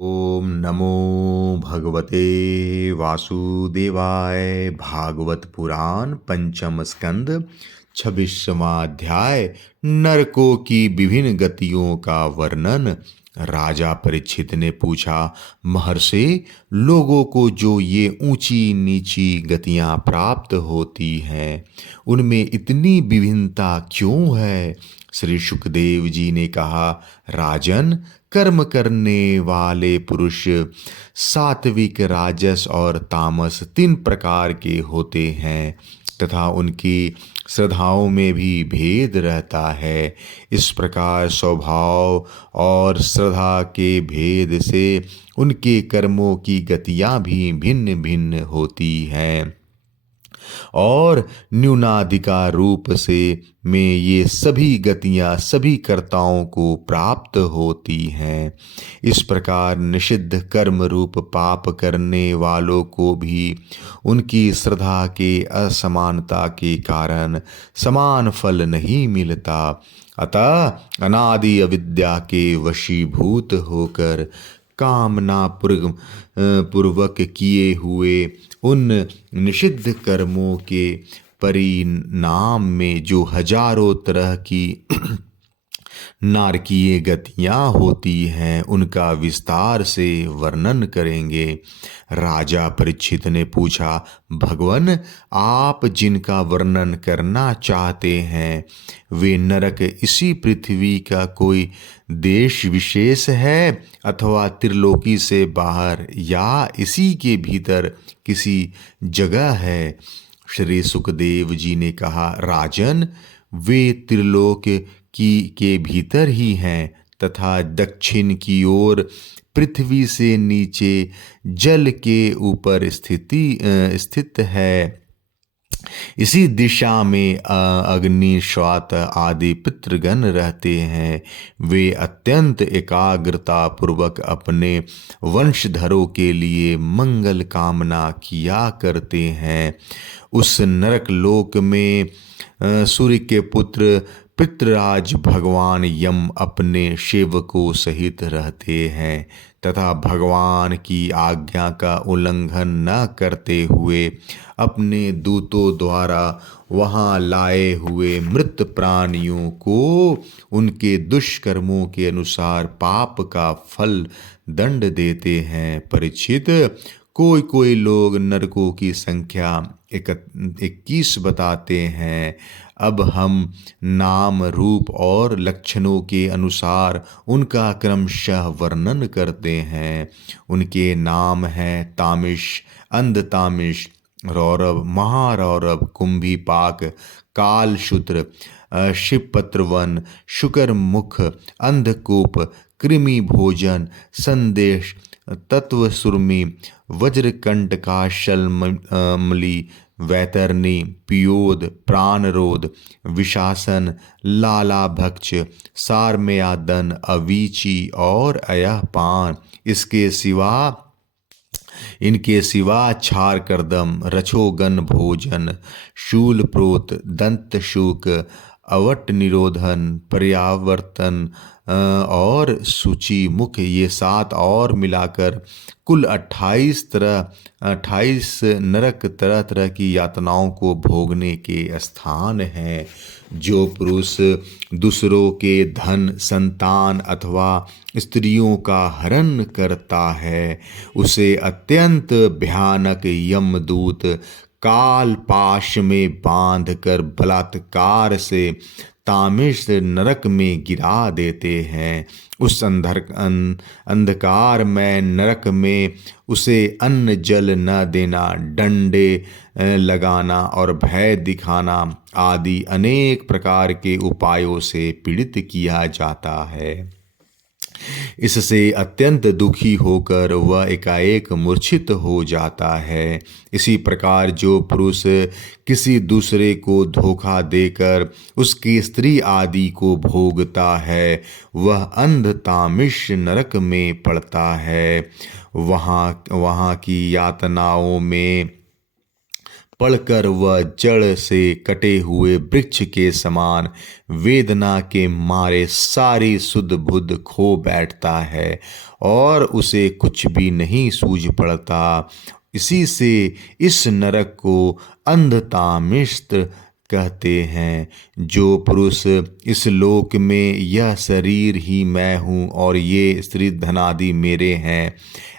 ओम नमो भगवते वासुदेवाय। भागवत पुराण पंचम स्कंद 26वां अध्याय। नरकों की विभिन्न गतियों का वर्णन। राजा परीक्षित ने पूछा, महर्षि, लोगों को जो ये ऊंची नीची गतियां प्राप्त होती हैं, उनमें इतनी विभिन्नता क्यों है? श्री सुखदेव जी ने कहा, राजन, कर्म करने वाले पुरुष सात्विक, राजस और तामस 3 प्रकार के होते हैं तथा उनकी श्रद्धाओं में भी भेद रहता है। इस प्रकार स्वभाव और श्रद्धा के भेद से उनके कर्मों की गतियां भी भिन्न भिन्न होती हैं और न्यूनाधिकार रूप से में ये सभी गतियां सभी कर्ताओं को प्राप्त होती हैं। इस प्रकार निषिद्ध कर्म रूप पाप करने वालों को भी उनकी श्रद्धा के असमानता के कारण समान फल नहीं मिलता। अतः अनादि अविद्या के वशीभूत होकर कामना पूर्वक किए हुए उन निषिद्ध कर्मों के परिणाम में जो हजारों तरह की नारकीय गतियां होती हैं, उनका विस्तार से वर्णन करेंगे। राजा परीक्षित ने पूछा, भगवन, आप जिनका वर्णन करना चाहते हैं, वे नरक इसी पृथ्वी का कोई देश विशेष है अथवा त्रिलोकी से बाहर या इसी के भीतर किसी जगह है? श्री सुखदेव जी ने कहा, राजन, वे त्रिलोक के भीतर ही हैं तथा दक्षिण की ओर पृथ्वी से नीचे जल के ऊपर स्थित है। इसी दिशा में अग्नि, श्वात आदि पितृगण रहते हैं। वे अत्यंत एकाग्रता पूर्वक अपने वंशधरों के लिए मंगल कामना किया करते हैं। उस नरक लोक में सूर्य के पुत्र पितृराज भगवान यम अपने सेवकों सहित रहते हैं तथा भगवान की आज्ञा का उल्लंघन न करते हुए अपने दूतों द्वारा वहाँ लाए हुए मृत प्राणियों को उनके दुष्कर्मों के अनुसार पाप का फल दंड देते हैं। परीक्षित, कोई कोई लोग नरकों की संख्या 21 बताते हैं। अब हम नाम, रूप और लक्षणों के अनुसार उनका क्रमशः वर्णन करते हैं। उनके नाम हैं तामिश, अंधतामिश, रौरव, महारौरव, कुंभीपाक, कालशूत्र, शिवपत्रवन, शुकरमुख, अंधकूप, कृमि भोजन, संदेश, तत्वसुर्मी, वज्रकंटकाशलमली, वैतरणी, पियोद, प्राणरोध, विशासन, लालाभक्ष, सारमेयादन, अवीची और अयपान। इनके सिवा क्षार कर्दम, रछोगन भोजन, शूलप्रोत, दंतशूक, अवट निरोधन, पर्यावर्तन और सूची मुख, ये 7 और मिलाकर कुल 28 नरक तरह तरह की यातनाओं को भोगने के स्थान हैं। जो पुरुष दूसरों के धन, संतान अथवा स्त्रियों का हरण करता है, उसे अत्यंत भयानक यमदूत काल पाश में बांधकर बलात्कार से तामिश नरक में गिरा देते हैं। उस अंधकार में नरक में उसे अन्न जल न देना, डंडे लगाना और भय दिखाना आदि अनेक प्रकार के उपायों से पीड़ित किया जाता है। इससे अत्यंत दुखी होकर वह एकाएक मूर्छित हो जाता है। इसी प्रकार जो पुरुष किसी दूसरे को धोखा देकर उसकी स्त्री आदि को भोगता है, वह अंधतामिश नरक में पड़ता है। वहाँ की यातनाओं में पढ़कर वह जड़ से कटे हुए वृक्ष के समान वेदना के मारे सारी सुध बुध खो बैठता है और उसे कुछ भी नहीं सूझ पड़ता। इसी से इस नरक को अंधतामिष्ट कहते हैं। जो पुरुष इस लोक में यह शरीर ही मैं हूँ और ये स्त्री धनादि मेरे हैं,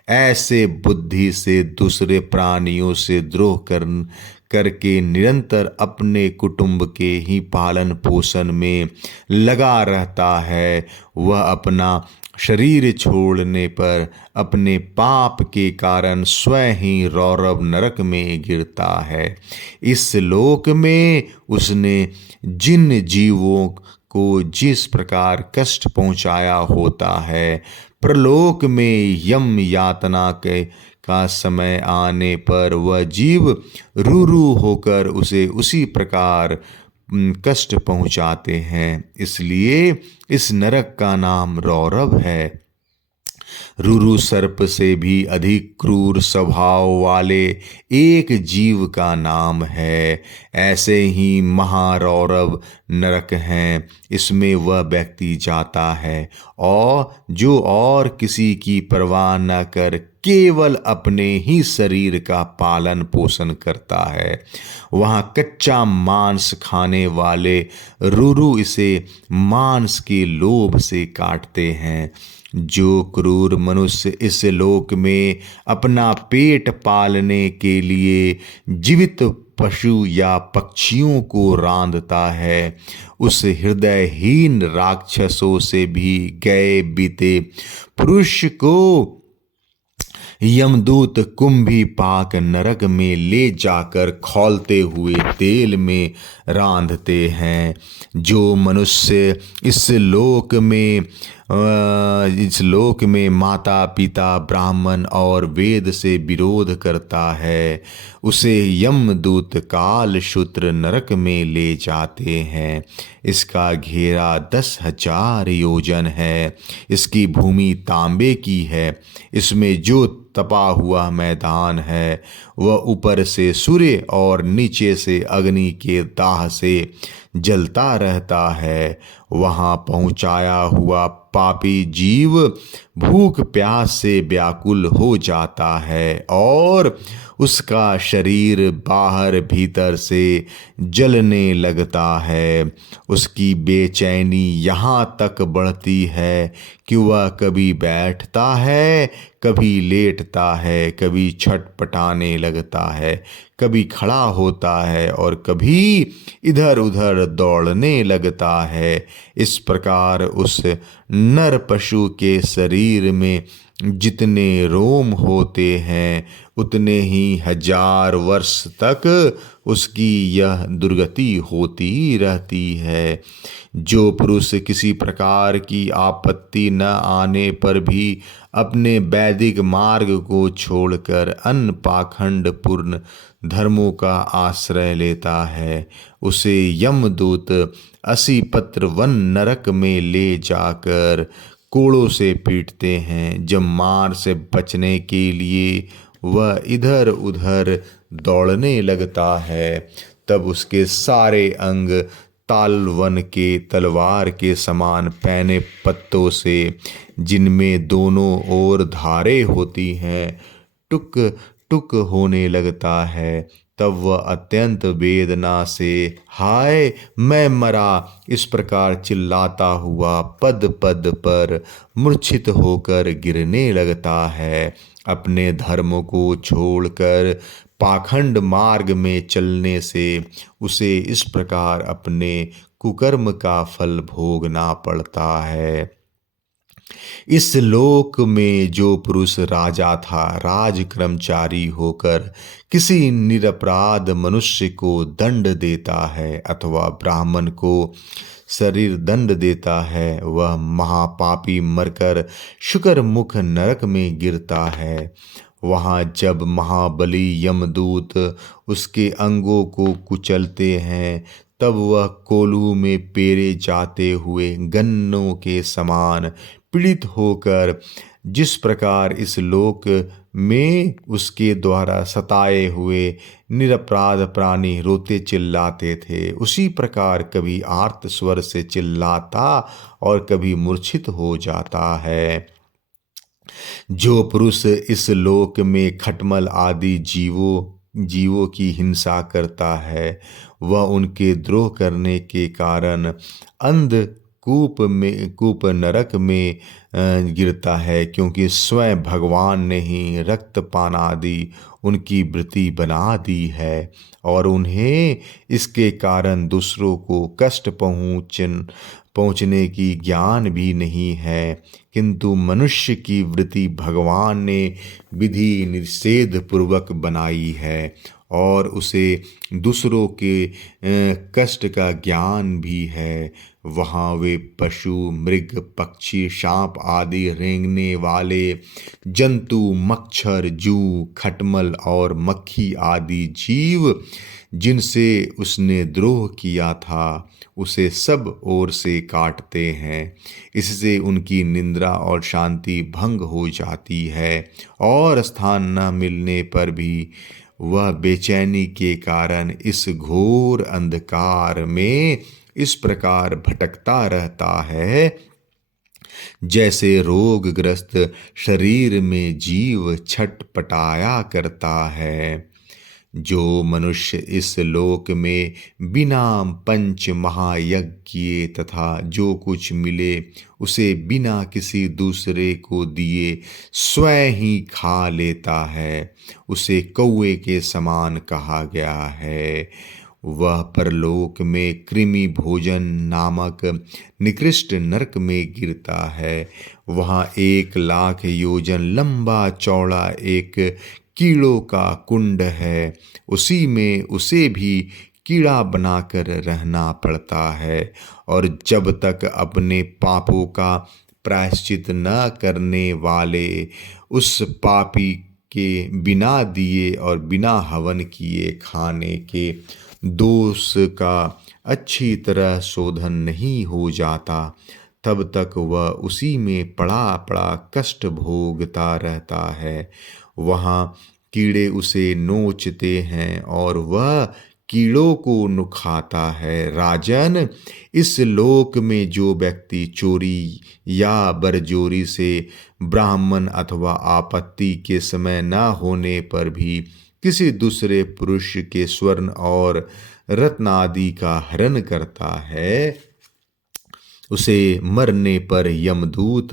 ऐसे बुद्धि से दूसरे प्राणियों से द्रोह करके निरंतर अपने कुटुंब के ही पालन पोषण में लगा रहता है, वह अपना शरीर छोड़ने पर अपने पाप के कारण स्वयं ही रौरव नरक में गिरता है। इस लोक में उसने जिन जीवों को जिस प्रकार कष्ट पहुंचाया होता है, प्रलोक में यम यातना का समय आने पर वह जीव रूरू होकर उसे उसी प्रकार कष्ट पहुंचाते हैं। इसलिए इस नरक का नाम रौरव है। रुरु सर्प से भी अधिक क्रूर स्वभाव वाले एक जीव का नाम है। ऐसे ही महारौरव नरक हैं। इसमें वह व्यक्ति जाता है और जो और किसी की परवाह न कर केवल अपने ही शरीर का पालन पोषण करता है। वहाँ कच्चा मांस खाने वाले रुरु इसे मांस के लोभ से काटते हैं। जो क्रूर मनुष्य इस लोक में अपना पेट पालने के लिए जीवित पशु या पक्षियों को रांधता है, उस हृदयहीन राक्षसों से भी गए बीते पुरुष को यमदूत कुंभी पाक नरक में ले जाकर खौलते हुए तेल में रांधते हैं। जो मनुष्य इस लोक में माता पिता ब्राह्मण और वेद से विरोध करता है, उसे यमदूत काल शूत्र नरक में ले जाते हैं। इसका घेरा 10,000 योजन है। इसकी भूमि तांबे की है। इसमें जो तपा हुआ मैदान है वह ऊपर से सूर्य और नीचे से अग्नि के दाह से जलता रहता है। वहाँ पहुँचाया हुआ पापी जीव भूख प्यास से व्याकुल हो जाता है और उसका शरीर बाहर भीतर से जलने लगता है। उसकी बेचैनी यहाँ तक बढ़ती है कि वह कभी बैठता है, कभी लेटता है, कभी छटपटाने लगता है, कभी खड़ा होता है और कभी इधर उधर दौड़ने लगता है। इस प्रकार उस नर पशु के शरीर में जितने रोम होते हैं उतने ही 1000 वर्ष तक उसकी यह दुर्गति होती रहती है। जो पुरुष किसी प्रकार की आपत्ति न आने पर भी अपने वैदिक मार्ग को छोड़कर अन्य पाखंड पूर्ण धर्मों का आश्रय लेता है, उसे यमदूत 80 पत्र वन नरक में ले जाकर कोड़ों से पीटते हैं। जब मार से बचने के लिए वह इधर उधर दौड़ने लगता है, तब उसके सारे अंग तालवन के तलवार के समान पैने पत्तों से, जिनमें दोनों ओर धारें होती हैं, टुक टुक होने लगता है। तब वह अत्यंत वेदना से हाय मैं मरा इस प्रकार चिल्लाता हुआ पद पद पर मूर्छित होकर गिरने लगता है। अपने धर्म को छोड़कर पाखंड मार्ग में चलने से उसे इस प्रकार अपने कुकर्म का फल भोगना पड़ता है। इस लोक में जो पुरुष राजा था, राज कर्मचारी होकर किसी निरपराध मनुष्य को दंड देता है अथवा ब्राह्मण को शरीर दंड देता है, वह महापापी मरकर शुकर मुख नरक में गिरता है। वहाँ जब महाबली यमदूत उसके अंगों को कुचलते हैं, तब वह कोल्हू में पेरे जाते हुए गन्नों के समान पीड़ित होकर जिस प्रकार इस लोक में उसके द्वारा सताए हुए निरपराध प्राणी रोते चिल्लाते थे, उसी प्रकार कभी आर्त स्वर से चिल्लाता और कभी मूर्छित हो जाता है। जो पुरुष इस लोक में खटमल आदि जीवों की हिंसा करता है, वह उनके द्रोह करने के कारण कूप नरक में गिरता है, क्योंकि स्वयं भगवान ने ही रक्तपान आदि उनकी वृत्ति बना दी है और उन्हें इसके कारण दूसरों को कष्ट पहुँचने की ज्ञान भी नहीं है। किंतु मनुष्य की वृत्ति भगवान ने विधि निषेध पूर्वक बनाई है और उसे दूसरों के कष्ट का ज्ञान भी है। वहाँ वे पशु, मृग, पक्षी, सांप आदि रेंगने वाले जंतु, मच्छर, जू, खटमल और मक्खी आदि जीव जिनसे उसने द्रोह किया था, उसे सब ओर से काटते हैं। इससे उनकी निंद्रा और शांति भंग हो जाती है और स्थान न मिलने पर भी वह बेचैनी के कारण इस घोर अंधकार में इस प्रकार भटकता रहता है, जैसे रोगग्रस्त शरीर में जीव छटपटाया करता है। जो मनुष्य इस लोक में बिना पंच महायज्ञ किए तथा जो कुछ मिले उसे बिना किसी दूसरे को दिए स्वयं ही खा लेता है, उसे कौवे के समान कहा गया है। वह परलोक में कृमि भोजन नामक निकृष्ट नरक में गिरता है। वहाँ 1,00,000 योजन लंबा चौड़ा एक कीड़ों का कुंड है, उसी में उसे भी कीड़ा बनाकर रहना पड़ता है और जब तक अपने पापों का प्रायश्चित न करने वाले उस पापी के बिना दिए और बिना हवन किए खाने के दोष का अच्छी तरह शोधन नहीं हो जाता, तब तक वह उसी में पड़ा पड़ा कष्ट भोगता रहता है। वहाँ कीड़े उसे नोचते हैं और वह कीड़ों को नुखाता है। राजन, इस लोक में जो व्यक्ति चोरी या बरजोरी से ब्राह्मण अथवा आपत्ति के समय न होने पर भी किसी दूसरे पुरुष के स्वर्ण और रत्न आदि का हरण करता है, उसे मरने पर यमदूत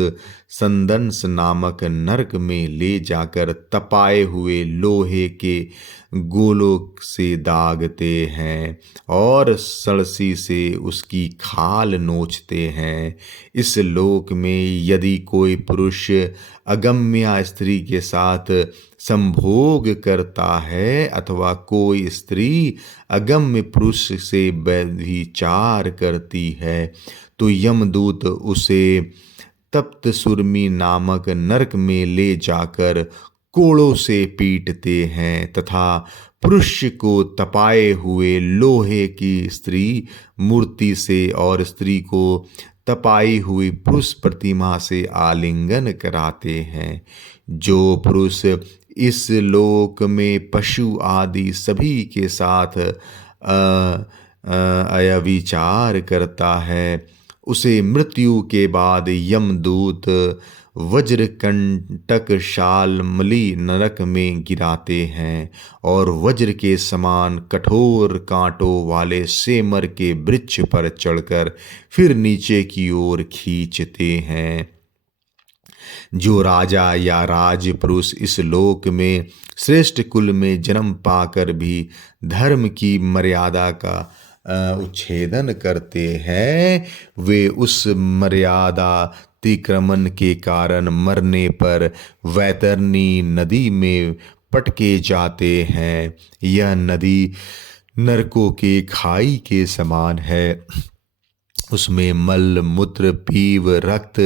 संदंस नामक नरक में ले जाकर तपाए हुए लोहे के गोलों से दागते हैं और सड़सी से उसकी खाल नोचते हैं। इस लोक में यदि कोई पुरुष अगम्या स्त्री के साथ संभोग करता है अथवा कोई स्त्री अगम्य पुरुष से व्यभिचार करती है, तो यमदूत उसे तप्त सुरमी नामक नरक में ले जाकर कोड़ों से पीटते हैं तथा पुरुष को तपाए हुए लोहे की स्त्री मूर्ति से और स्त्री को तपाई हुई पुरुष प्रतिमा से आलिंगन कराते हैं। जो पुरुष इस लोक में पशु आदि सभी के साथ अव्यभिचार करता है, उसे मृत्यु के बाद यमदूत वज्रकंटक शाल्मली नरक में गिराते हैं और वज्र के समान कठोर कांटों वाले सेमर के वृक्ष पर चढ़कर फिर नीचे की ओर खींचते हैं। जो राजा या राजपुरुष इस लोक में श्रेष्ठ कुल में जन्म पाकर भी धर्म की मर्यादा का उच्छेदन करते हैं, वे उस मर्यादा अतिक्रमण के कारण मरने पर वैतरणी नदी में पटके जाते हैं। यह नदी नरकों के खाई के समान है। उसमें मल, मूत्र, पीव, रक्त,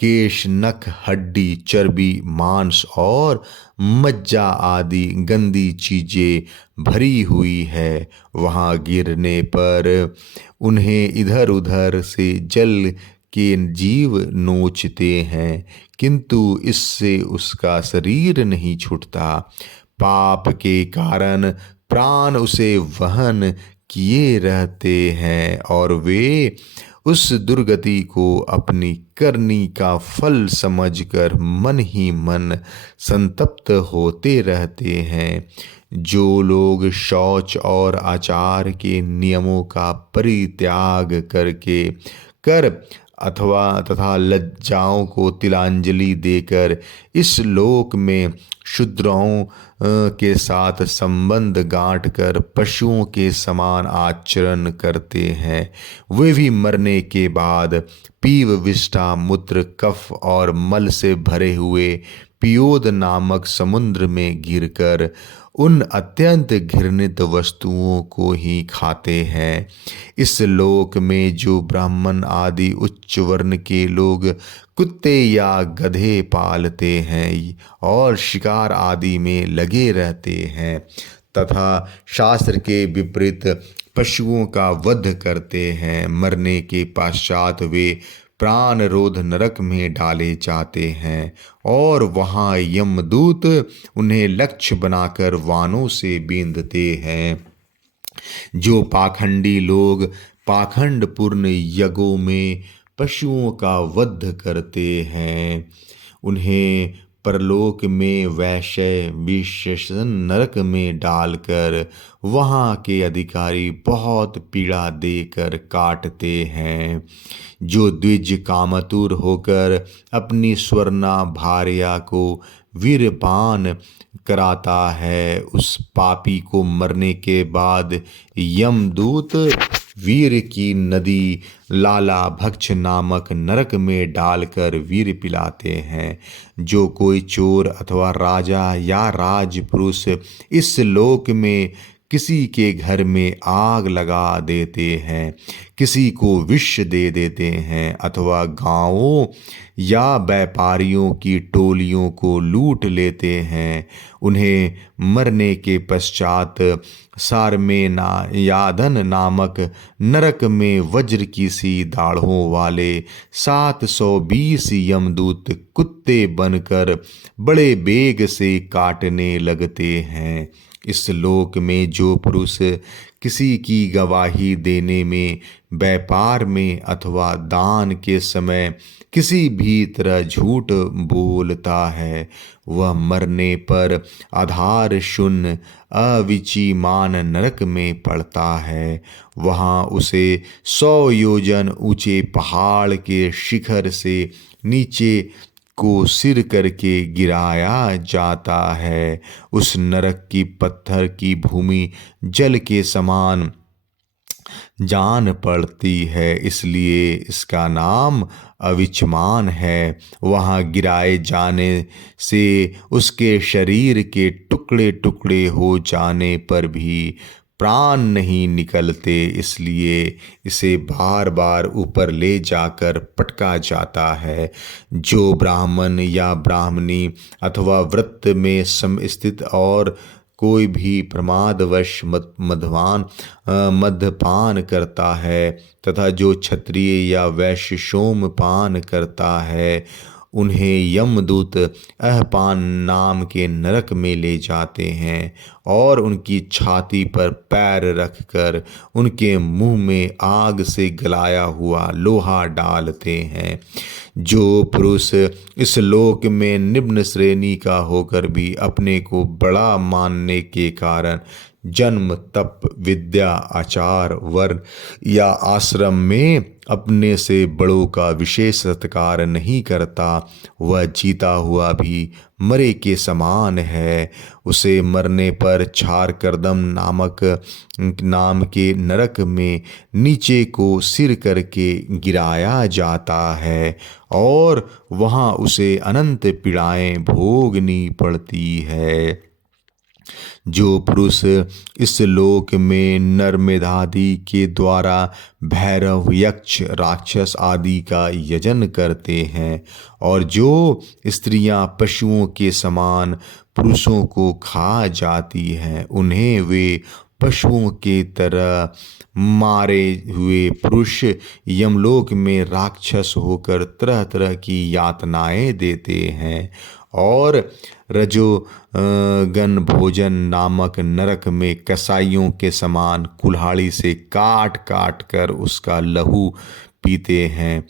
केश, नख, हड्डी, चर्बी, मांस और मज्जा आदि गंदी चीजें भरी हुई है। वहाँ गिरने पर उन्हें इधर उधर से जल के जीव नोचते हैं, किंतु इससे उसका शरीर नहीं छूटता। पाप के कारण प्राण उसे वहन किए रहते हैं और वे उस दुर्गति को अपनी करनी का फल समझकर मन ही मन संतप्त होते रहते हैं। जो लोग शौच और आचार के नियमों का परित्याग करके कर अथवा तथा लज्जाओं को तिलांजलि देकर इस लोक में शूद्रों के साथ संबंध गांठ कर पशुओं के समान आचरण करते हैं, वे भी मरने के बाद पीव विष्ठा मूत्र कफ और मल से भरे हुए पियोद नामक समुद्र में गिरकर उन अत्यंत घृणित वस्तुओं को ही खाते हैं। इस लोक में जो ब्राह्मण आदि उच्च वर्ण के लोग कुत्ते या गधे पालते हैं और शिकार आदि में लगे रहते हैं तथा शास्त्र के विपरीत पशुओं का वध करते हैं, मरने के पश्चात वे प्राण रोध नरक में डाले जाते हैं और वहाँ यमदूत उन्हें लक्ष्य बनाकर वानों से बींधते हैं। जो पाखंडी लोग पाखंड पूर्ण यज्ञों में पशुओं का वध करते हैं, उन्हें परलोक में वैश्य विशेषण नरक में डालकर वहाँ के अधिकारी बहुत पीड़ा देकर काटते हैं। जो द्विज कामतुर होकर अपनी स्वर्णा भार्या को वीरपान कराता है, उस पापी को मरने के बाद यमदूत वीर की नदी लाला भक्ष नामक नरक में डालकर वीर पिलाते हैं। जो कोई चोर अथवा राजा या राजपुरुष इस लोक में किसी के घर में आग लगा देते हैं, किसी को विष दे देते हैं अथवा गांवों या व्यापारियों की टोलियों को लूट लेते हैं, उन्हें मरने के पश्चात सारमेयादन नामक नरक में वज्र की सी दाढ़ों वाले 720 यमदूत कुत्ते बनकर बड़े बेग से काटने लगते हैं। इस लोक में जो पुरुष किसी की गवाही देने में, व्यापार में अथवा दान के समय किसी भी तरह झूठ बोलता है, वह मरने पर आधार शून्य अविचीमान नरक में पड़ता है। वहाँ उसे 100 योजन ऊंचे पहाड़ के शिखर से नीचे को सिर करके गिराया जाता है। उस नरक की पत्थर की भूमि जल के समान जान पड़ती है, इसलिए इसका नाम अविचमान है। वहाँ गिराए जाने से उसके शरीर के टुकड़े टुकड़े हो जाने पर भी प्राण नहीं निकलते, इसलिए इसे बार बार ऊपर ले जाकर पटका जाता है। जो ब्राह्मण या ब्राह्मणी अथवा व्रत में समस्थित और कोई भी प्रमादवश मद्यपान करता है तथा जो क्षत्रिय या वैश्य सोमपान करता है, उन्हें यमदूत अहपान नाम के नरक में ले जाते हैं और उनकी छाती पर पैर रखकर उनके मुंह में आग से गलाया हुआ लोहा डालते हैं। जो पुरुष इस लोक में निम्न श्रेणी का होकर भी अपने को बड़ा मानने के कारण जन्म, तप, विद्या, आचार, वर्ण या आश्रम में अपने से बड़ों का विशेष सत्कार नहीं करता, वह जीता हुआ भी मरे के समान है। उसे मरने पर छार करदम नाम के नरक में नीचे को सिर करके गिराया जाता है और वहाँ उसे अनंत पीड़ाएं भोगनी पड़ती है। जो पुरुष इस लोक में नरमेधादि के द्वारा भैरव, यक्ष, राक्षस आदि का यजन करते हैं और जो स्त्रियां पशुओं के समान पुरुषों को खा जाती हैं, उन्हें वे पशुओं की तरह मारे हुए पुरुष यमलोक में राक्षस होकर तरह तरह की यातनाएं देते हैं, और रजोगन भोजन नामक नरक में कसाईयों के समान कुल्हाड़ी से काट काट कर उसका लहू पीते हैं।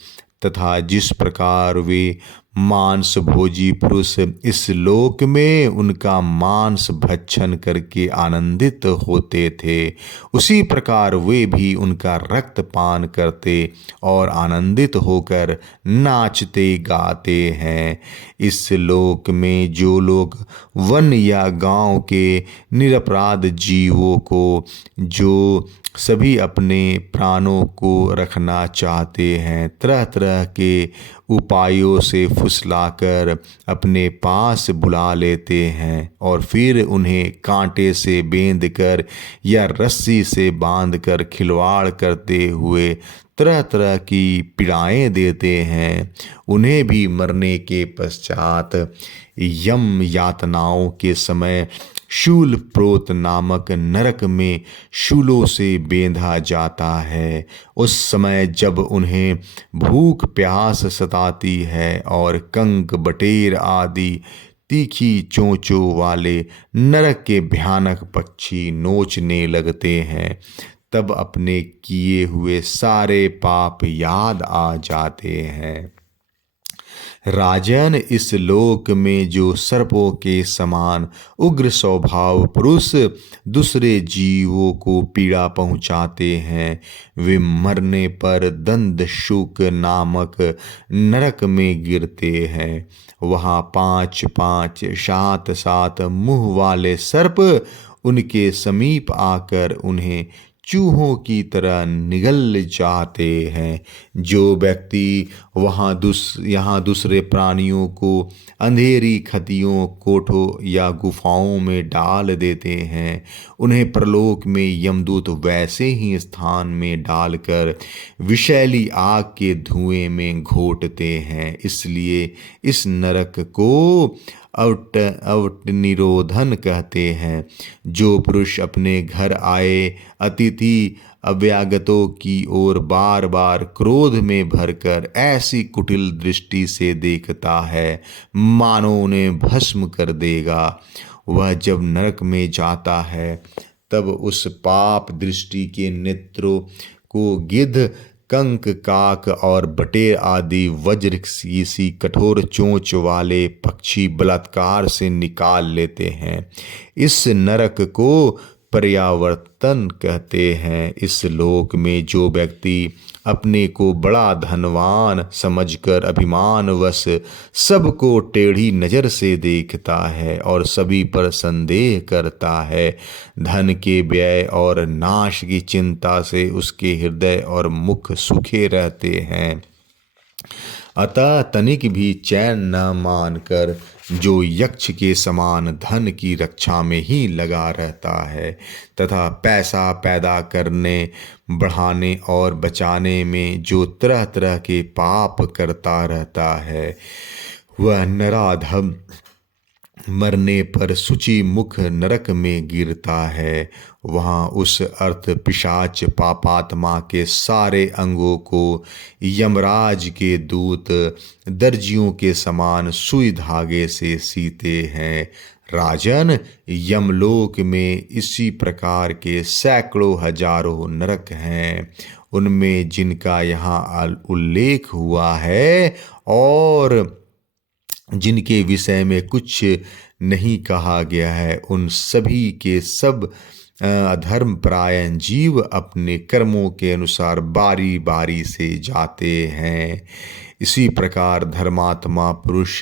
तथा जिस प्रकार वे मांस भोजी पुरुष इस लोक में उनका मांस भक्षण करके आनंदित होते थे, उसी प्रकार वे भी उनका रक्त पान करते और आनंदित होकर नाचते गाते हैं। इस लोक में जो लोग वन या गांव के निरपराध जीवों को, जो सभी अपने प्राणों को रखना चाहते हैं, तरह तरह के उपायों से फुसलाकर अपने पास बुला लेते हैं और फिर उन्हें कांटे से बेंध कर या रस्सी से बांध कर खिलवाड़ करते हुए तरह तरह की पीड़ाएं देते हैं, उन्हें भी मरने के पश्चात यम यातनाओं के समय शूल प्रोत नामक नरक में शूलों से बेंधा जाता है। उस समय जब उन्हें भूख प्यास सताती है और कंक बटेर आदि तीखी चोंचों वाले नरक के भयानक पक्षी नोचने लगते हैं, तब अपने किए हुए सारे पाप याद आ जाते हैं। राजन, इस लोक में जो सर्पों के समान उग्र स्वभाव पुरुष दूसरे जीवों को पीड़ा पहुंचाते हैं, वे मरने पर दंड शुक नामक नरक में गिरते हैं। वहाँ 5-5 7-7 मुंह वाले सर्प उनके समीप आकर उन्हें चूहों की तरह निगल जाते हैं। जो व्यक्ति यहाँ दूसरे प्राणियों को अंधेरी खतियों, कोठों या गुफाओं में डाल देते हैं, उन्हें परलोक में यमदूत वैसे ही स्थान में डालकर विषैली आग के धुएं में घोंटते हैं। इसलिए इस नरक को अवट निरोधन कहते हैं। जो पुरुष अपने घर आए अतिथि अव्यागतों की ओर बार बार क्रोध में भरकर ऐसी कुटिल दृष्टि से देखता है मानो उन्हें भस्म कर देगा, वह जब नरक में जाता है तब उस पाप दृष्टि के नेत्रों को गिद्ध, कंक, काक और बटेर आदि वज्र सी कठोर चोंच वाले पक्षी बलात्कार से निकाल लेते हैं। इस नरक को पर्यावर्तन कहते हैं। इस लोक में जो व्यक्ति अपने को बड़ा धनवान समझकर अभिमानवश सबको टेढ़ी नज़र से देखता है और सभी पर संदेह करता है, धन के व्यय और नाश की चिंता से उसके हृदय और मुख सूखे रहते हैं। अतः तनिक भी चैन न मानकर जो यक्ष के समान धन की रक्षा में ही लगा रहता है तथा पैसा पैदा करने, बढ़ाने और बचाने में जो तरह तरह के पाप करता रहता है, वह नराधम मरने पर शुचि मुख नरक में गिरता है। वहाँ उस अर्थ पिशाच पापात्मा के सारे अंगों को यमराज के दूत दर्जियों के समान सुई धागे से सीते हैं। राजन, यमलोक में इसी प्रकार के सैकड़ों हजारों नरक हैं। उनमें जिनका यहाँ उल्लेख हुआ है और जिनके विषय में कुछ नहीं कहा गया है, उन सभी के सब अधर्म परायण जीव अपने कर्मों के अनुसार बारी बारी से जाते हैं। इसी प्रकार धर्मात्मा पुरुष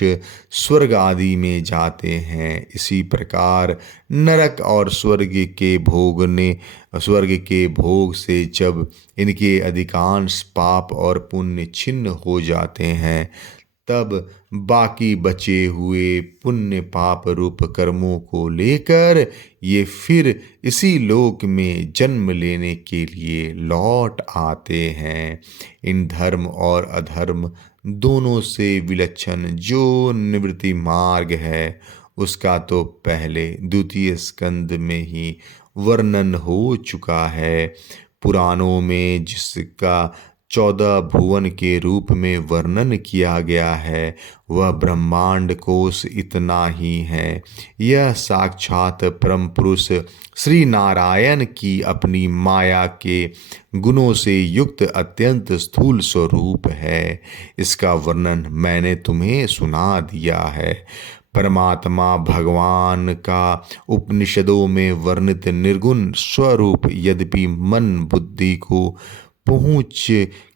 स्वर्ग आदि में जाते हैं। इसी प्रकार नरक और स्वर्ग के भोग से जब इनके अधिकांश पाप और पुण्य छिन्न हो जाते हैं, तब बाकी बचे हुए पुण्य पाप रूप कर्मों को लेकर ये फिर इसी लोक में जन्म लेने के लिए लौट आते हैं। इन धर्म और अधर्म दोनों से विलक्षण जो निवृत्ति मार्ग है, उसका तो पहले द्वितीय स्कंद में ही वर्णन हो चुका है। पुराणों में जिसका 14 भुवन के रूप में वर्णन किया गया है वह ब्रह्मांड कोश इतना ही है। यह साक्षात परम पुरुष श्री नारायण की अपनी माया के गुणों से युक्त अत्यंत स्थूल स्वरूप है। इसका वर्णन मैंने तुम्हें सुना दिया है। परमात्मा भगवान का उपनिषदों में वर्णित निर्गुण स्वरूप यद्यपि मन बुद्धि को पहुँच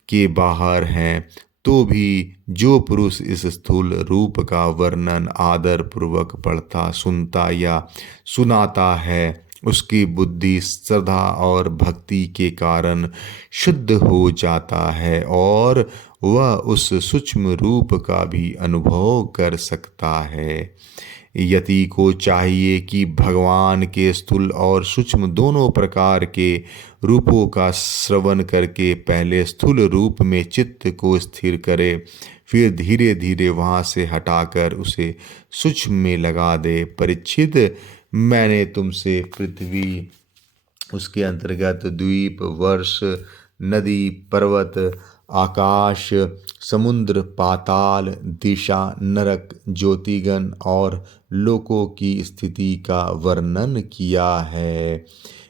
के बाहर हैं, तो भी जो पुरुष इस स्थूल रूप का वर्णन आदर पूर्वक पढ़ता सुनता या सुनाता है, उसकी बुद्धि श्रद्धा और भक्ति के कारण शुद्ध हो जाता है और वह उस सूक्ष्म रूप का भी अनुभव कर सकता है। यति को चाहिए कि भगवान के स्थूल और सूक्ष्म दोनों प्रकार के रूपों का श्रवण करके पहले स्थूल रूप में चित्त को स्थिर करे, फिर धीरे धीरे वहाँ से हटाकर उसे सूक्ष्म में लगा दे। परीक्षित, मैंने तुमसे पृथ्वी, उसके अंतर्गत द्वीप, वर्ष, नदी, पर्वत, आकाश, समुद्र, पाताल, दिशा, नरक, ज्योतिगण और लोकों की स्थिति का वर्णन किया है।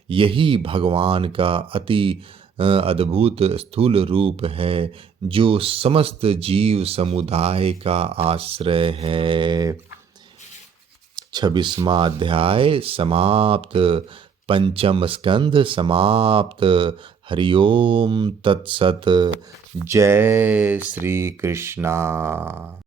यही भगवान का अति अद्भुत स्थूल रूप है जो समस्त जीव समुदाय का आश्रय है। 26वां अध्याय समाप्त। पंचम स्कंध समाप्त। हरि ओम तत्सत। जय श्री कृष्णा।